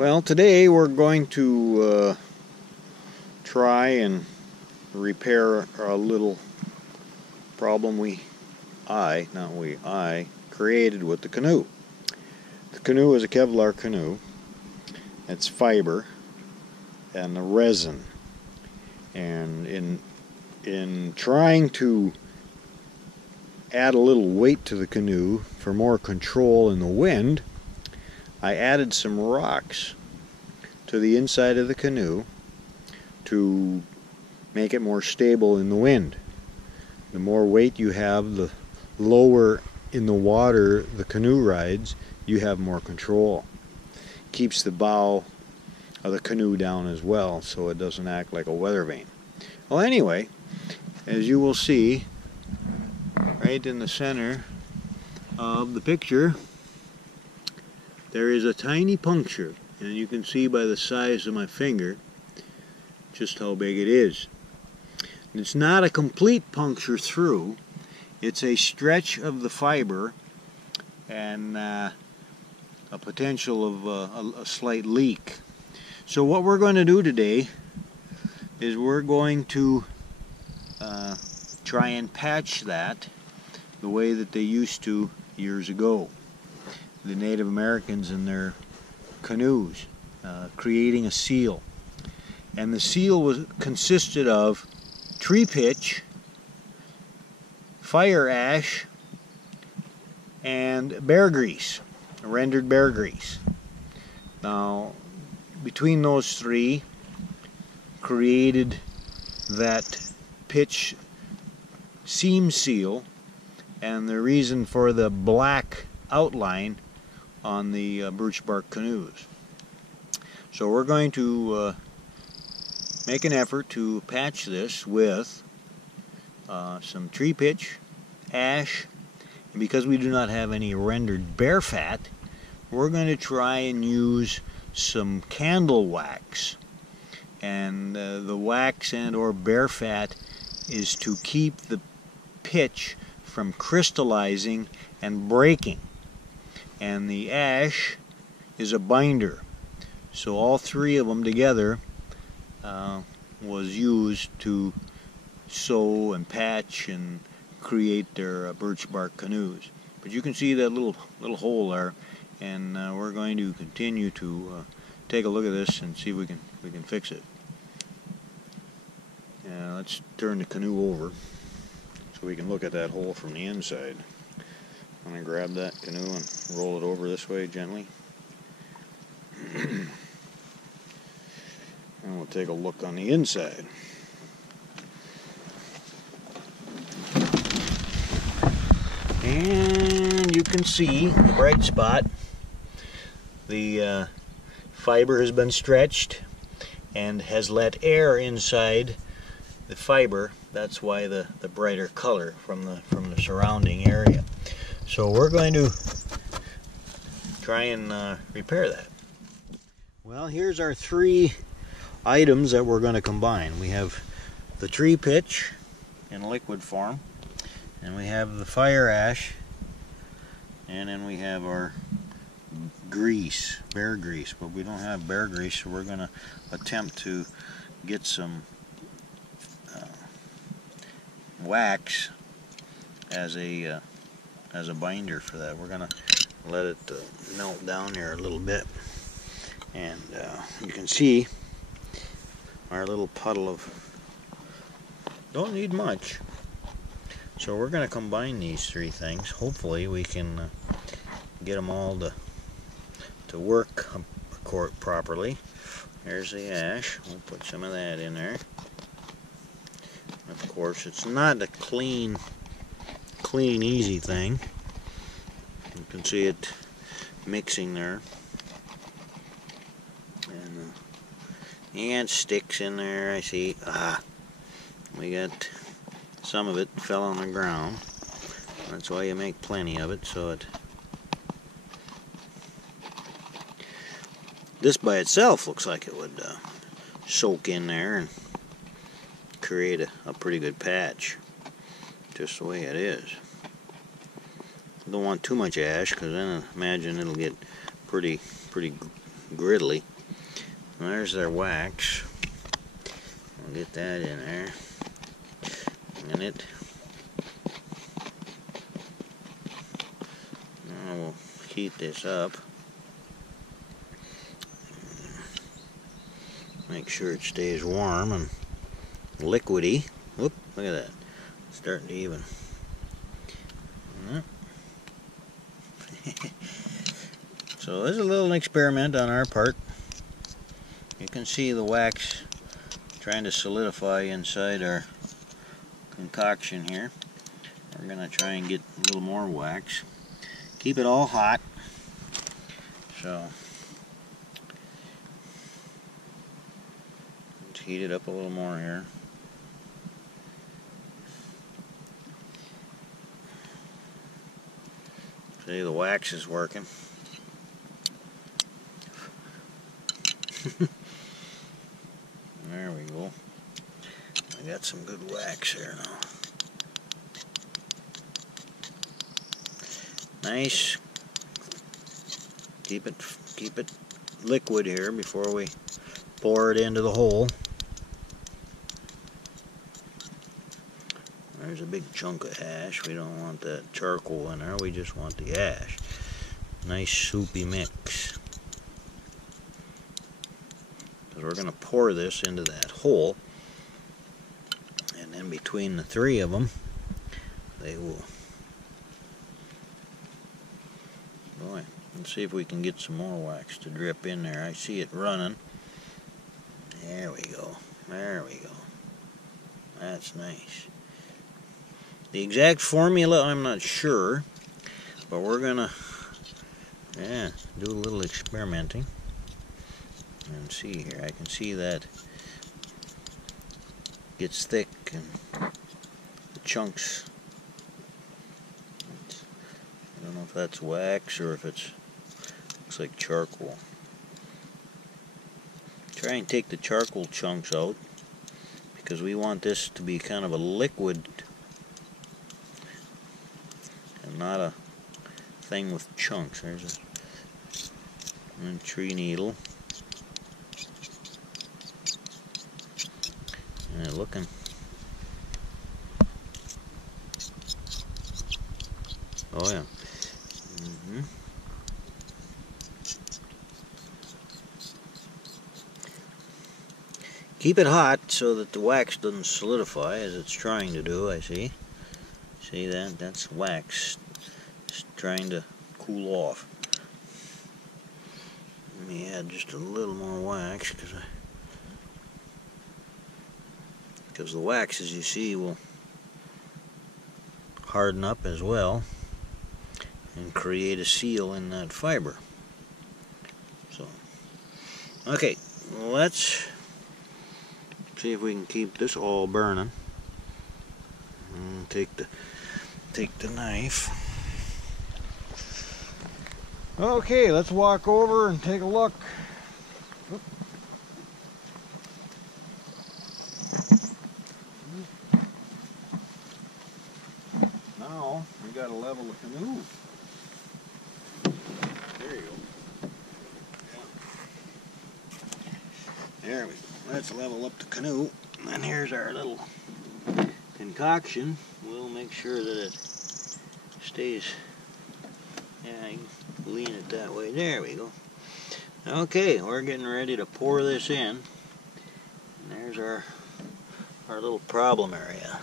Well, today we're going to try and repair a little problem I created with the canoe. The canoe is a Kevlar canoe. It's fiber and the resin. And in trying to add a little weight to the canoe for more control in the wind, I added some rocks to the inside of the canoe to make it more stable in the wind. The more weight you have, the lower in the water the canoe rides, you have more control. Keeps the bow of the canoe down as well, so it doesn't act like a weather vane. Well, anyway, as you will see right in the center of the picture, there is a tiny puncture, and you can see by the size of my finger just how big it is. And it's not a complete puncture through, it's a stretch of the fiber and a potential of a slight leak. So what we're going to do today is we're going to try and patch that the way that they used to years ago. The Native Americans in their canoes, creating a seal. And the seal consisted of tree pitch, fire ash, and bear grease, rendered bear grease. Now, between those three, created that pitch seam seal, and the reason for the black outline on the birch bark canoes. So we're going to make an effort to patch this with some tree pitch, ash, and because we do not have any rendered bear fat, we're going to try and use some candle wax. And the wax and or bear fat is to keep the pitch from crystallizing and breaking. And the ash is a binder. So all three of them together was used to sew and patch and create their birch bark canoes. But you can see that little hole there, and we're going to continue to take a look at this and see if we can fix it. Let's turn the canoe over so we can look at that hole from the inside. I'm going to grab that canoe and roll it over this way gently. And we'll take a look on the inside. And you can see the bright spot. The fiber has been stretched and has let air inside the fiber. That's why the brighter color from the surrounding area. So we're going to try and repair that. Well, here's our three items that we're going to combine. We have the tree pitch in liquid form, and we have the fire ash, and then we have our grease, bear grease, but we don't have bear grease, so we're going to attempt to get some wax as a binder for that. We're going to let it melt down here a little bit, and you can see our little puddle of, don't need much. So we're going to combine these three things. Hopefully we can get them all to work properly. There's the ash. We'll put some of that in there. Of course, it's not a clean, easy thing. You can see it mixing there. And sticks in there, I see. We got some of it fell on the ground. That's why you make plenty of it, so this by itself looks like it would soak in there and create a pretty good patch, just the way it is. Don't want too much ash, because then I imagine it'll get pretty griddly. There's their wax. We'll get that in there. And it. Now we'll heat this up. Make sure it stays warm and liquidy. Whoop, look at that. It's starting to even. So this is a little experiment on our part. You can see the wax trying to solidify inside our concoction here. We're going to try and get a little more wax. Keep it all hot. So let's heat it up a little more here. See, the wax is working. There we go. I got some good wax here now. Nice. Keep it liquid here before we pour it into the hole. There's a big chunk of ash. We don't want that charcoal in there. We just want the ash. Nice soupy mix. Because we're going to pour this into that hole. And then between the three of them, they will... Boy, let's see if we can get some more wax to drip in there. I see it running. There we go. There we go. That's nice. The exact formula, I'm not sure, but we're gonna, do a little experimenting and see here. I can see that gets thick and the chunks. I don't know if that's wax or if it's looks like charcoal. Try and take the charcoal chunks out because we want this to be kind of a liquid. Not a thing with chunks. There's a tree needle. And looking. Oh yeah. Keep it hot so that the wax doesn't solidify as it's trying to do, I see. See that? That's wax. It's trying to cool off. Let me add just a little more wax because the wax, as you see, will harden up as well and create a seal in that fiber. So, okay, let's see if we can keep this all burning. And take the knife. Okay, let's walk over and take a look. Now we got to level the canoe. There you go. There we go. Let's level up the canoe. And here's our little concoction. We'll make sure that it stays. Yeah, I can lean it that way. There we go. Okay, we're getting ready to pour this in. And there's our little problem area.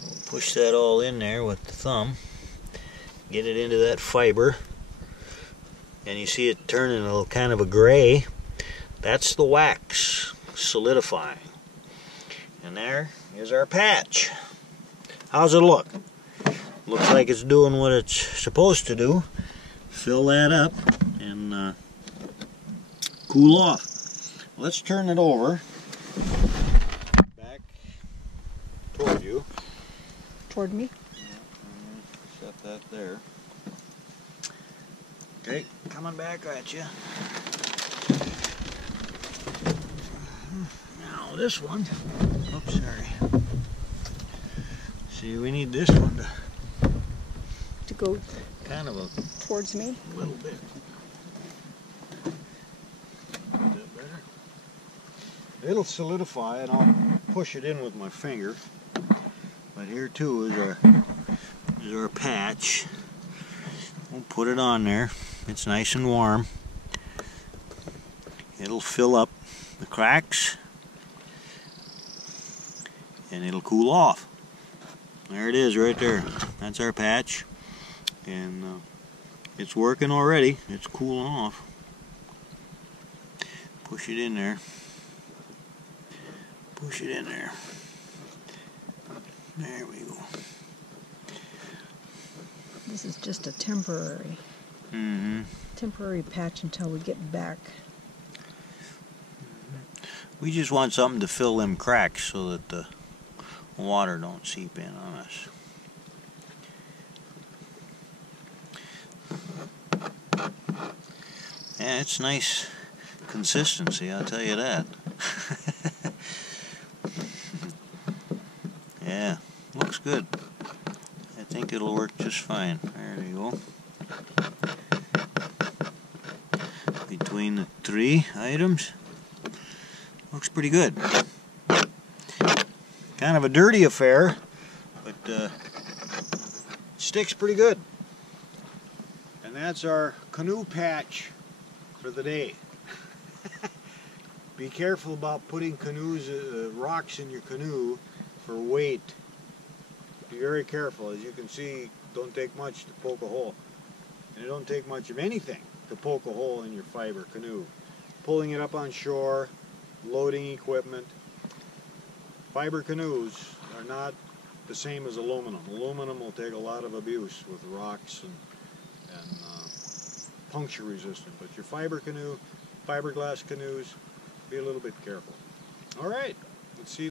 We'll push that all in there with the thumb. Get it into that fiber. And you see it turning a little kind of a gray. That's the wax solidifying. And there is our patch. How's it look? Looks like it's doing what it's supposed to do. Fill that up and cool off. Let's turn it over. Back toward you. Toward me? Set that there. Okay, coming back at you. Now this one, oops, sorry. See, we need this one To go kind of a towards me. little bit. Is that better? It'll solidify and I'll push it in with my finger. But here too is our patch. We'll put it on there. It's nice and warm. It'll fill up the cracks and it'll cool off. There it is right there. That's our patch, and it's working already. It's cooling off. Push it in there. Push it in there. There we go. This is just a temporary patch until we get back. We just want something to fill them cracks so that the water don't seep in on us. Yeah, it's nice consistency, I'll tell you that. Yeah, looks good. I think it'll work just fine. There you go. Between the 3 items, looks pretty good. Kind of a dirty affair, but it sticks pretty good. And that's our canoe patch for the day. Be careful about putting rocks in your canoe for weight. Be very careful. As you can see, don't take much to poke a hole. And it don't take much of anything to poke a hole in your fiber canoe. Pulling it up on shore, loading equipment. Fiber canoes are not the same as aluminum. Aluminum will take a lot of abuse with rocks and puncture resistant. But your fiberglass canoes, be a little bit careful. All right, let's see.